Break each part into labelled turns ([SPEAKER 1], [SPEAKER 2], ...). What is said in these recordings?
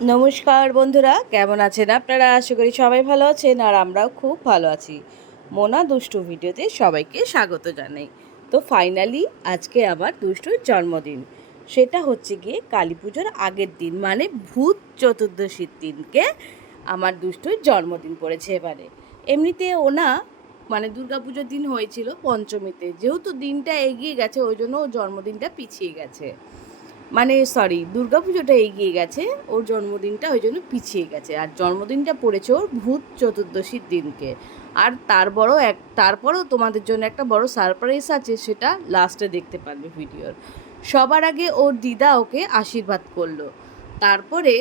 [SPEAKER 1] নমস্কার বন্ধুরা, কেমন আছেন আপনারা? আশা করি সবাই ভালো আছেন আর আমরাও খুব ভালো আছি। মোনা দুষ্টু ভিডিওতে সবাইকে স্বাগত জানাই। তো ফাইনালি আজকে আমার দুষ্টুর জন্মদিন। সেটা হচ্ছে গিয়ে কালী পুজোর আগের দিন মানে ভূত চতুর্দশীর দিনকে আমার দুষ্টুর জন্মদিন পড়েছে এবারে। এমনিতে ওনা মানে দুর্গাপুজোর দিন হয়েছিল পঞ্চমীতে। যেহেতু দিনটা এগিয়ে গেছে, ওই জন্য ওর জন্মদিনটা পিছিয়ে গেছে। মানে সরি দুর্গা পুজোটা এগিয়ে গেছে, ওর জন্মদিনটা ওই জন্য পিছিয়ে গেছে। আর জন্মদিনটা পড়েছে ওর ভূত চতুর্দশীর দিনকে। আর তার বড় এক, তারপরেও তোমাদের জন্য একটা বড় সারপ্রাইজ আছে, সেটা লাস্টে দেখতে পারবে ভিডিওর। সবার আগে ওর দিদা ওকে আশীর্বাদ করল। তারপরে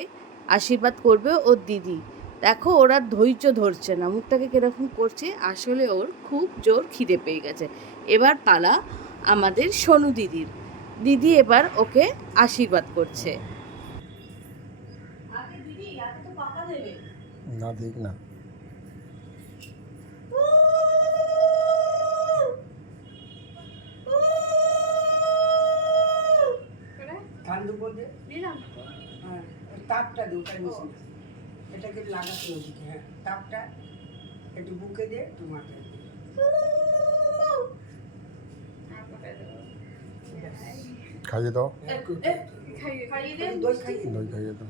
[SPEAKER 1] আশীর্বাদ করবে ওর দিদি। দেখো, ওরা ধৈর্য ধরছে না, মুখটাকে কীরকম করছে, আসলে ওর খুব জোর খিদে পেয়ে গেছে। এবার পালা আমাদের সোনু দিদির। দিদি এবার ওকে আশীর্বাদ করছে।
[SPEAKER 2] না দেখ না।
[SPEAKER 3] হ্যাঁ তাপটা মেশিন এটাকে লাগাতে হ্যাঁ। তাপটা একটু বুকে দিয়ে একটু মাথায় দে।
[SPEAKER 2] খাইয়ে দাও
[SPEAKER 3] দই খাইয়ে
[SPEAKER 2] দাও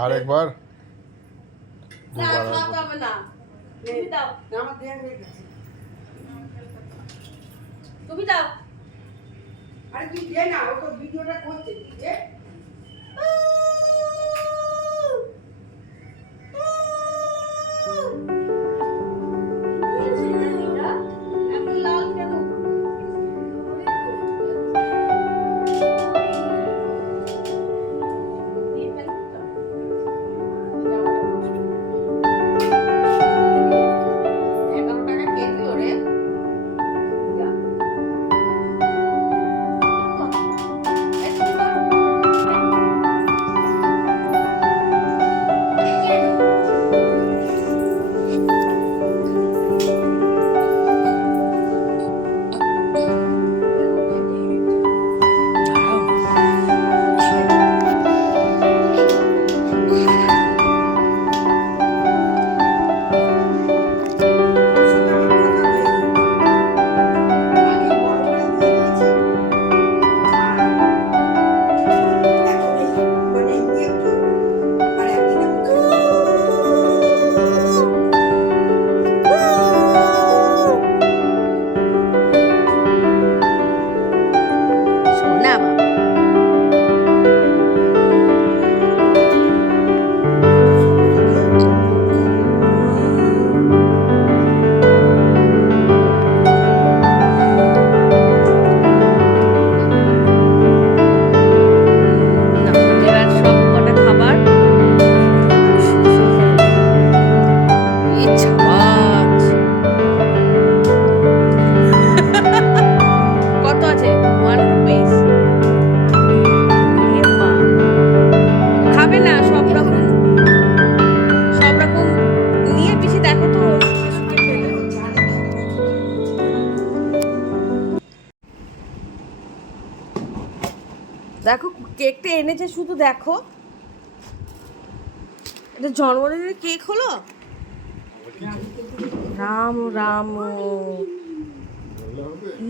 [SPEAKER 2] আর একবার
[SPEAKER 1] তুমি দাও তুমি
[SPEAKER 3] আরে তুই দে না ও তো ভিডিওটা করছে তুই দে
[SPEAKER 1] দেখো কেকটা এনেছে শুধু দেখো। এটা জন্মদিনের কেক হলো? রাম রাম।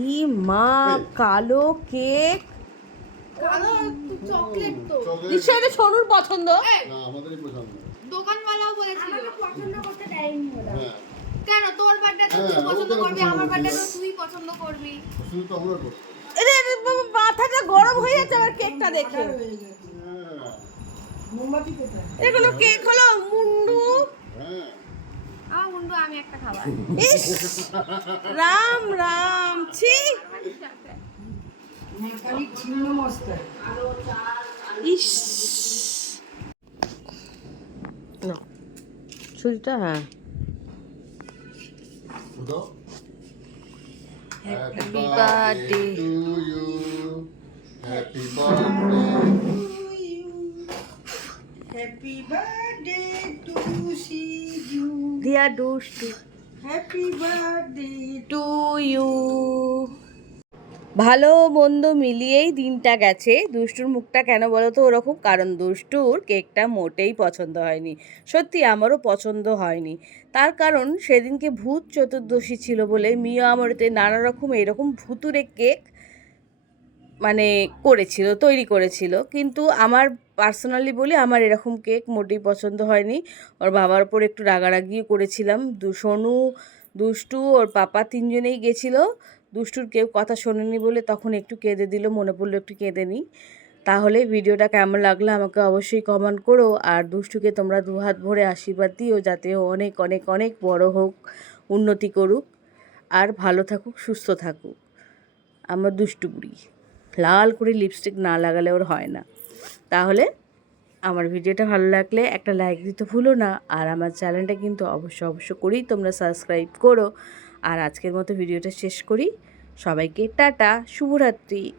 [SPEAKER 1] ই মা কালো কেক।
[SPEAKER 4] কালো চকলেট তো।
[SPEAKER 1] নিশ্চয়ই এটা সোনুর পছন্দ।
[SPEAKER 2] না আমাদেরই পছন্দ।
[SPEAKER 4] দোকানওয়ালাও বলেছিল।
[SPEAKER 5] পছন্দ করতে দেয়নি ওরা।
[SPEAKER 2] হ্যাঁ।
[SPEAKER 4] কেন? তোর বার্থডে তো
[SPEAKER 2] হ্যাঁ,
[SPEAKER 4] তুই পছন্দ করবি আমার বার্থডে তো তুই পছন্দ করবি।
[SPEAKER 2] পছন্দ তো আমরা করব
[SPEAKER 1] দেখে। এগুলো কেক হলো মুন্ডু।
[SPEAKER 2] হ্যাঁ
[SPEAKER 4] আমার বন্ধু আমি একটা খাবার।
[SPEAKER 1] ইস! রাম রাম। ছি! ইস! না। ছুরিটা হ্যাঁ। Happy birthday
[SPEAKER 2] to you. Happy birthday.
[SPEAKER 3] Happy birthday to see you.
[SPEAKER 1] দুষ্টু
[SPEAKER 3] হ্যাপি বার্থডে
[SPEAKER 1] টু ইউ ভালো মন্দ মিলিয়েই দিনটা গেছে। দুষ্টুর মুখটা কেন বলো তো? ওরকম কারণ। দুষ্টুর কেকটা মোটেই পছন্দ হয়নি। সত্যি আমারও পছন্দ হয়নি। তার কারণ সেদিনকে ভূত চতুর্দশী ছিল বলে মিয়া আমরতে নানা রকম এরকম ভুতুরে কেক মানে করেছিল, তৈরি করেছিল। কিন্তু আমার পার্সোনালি বলি আমার এরকম কেক মোটেই পছন্দ হয়নি। ওর বাবার ওপর একটু রাগারাগিও করেছিলাম। সোনু, দুষ্টু, ওর পাপা তিনজনেই গেছিল। দুষ্টুর কেউ কথা শোনেনি বলে তখন একটু কেঁদে দিল, মনে পড়ল একটু কেঁদে নিই। তাহলে ভিডিওটা কেমন লাগল আমাকে অবশ্যই কমেন্ট করো। আর দুষ্টুকে তোমরা দু হাত ভরে আশীর্বাদ দিও যাতে অনেক অনেক অনেক বড় হোক, উন্নতি করুক। আর ভালো থাকুক, সুস্থ থাকুক। আমার দুষ্টু বুড়ি। লাল করে লিপস্টিক না লাগালে ওর হয় না। তাহলে আমার ভিডিওটা ভালো লাগলে একটা লাইক দিতে ভুলো না, আর আমার চ্যানেলটা কিন্তু অবশ্য অবশ্য করেই তোমরা সাবস্ক্রাইব করো। আর আজকের মতো ভিডিওটা শেষ করি। সবাইকে টাটা, শুভরাত্রি।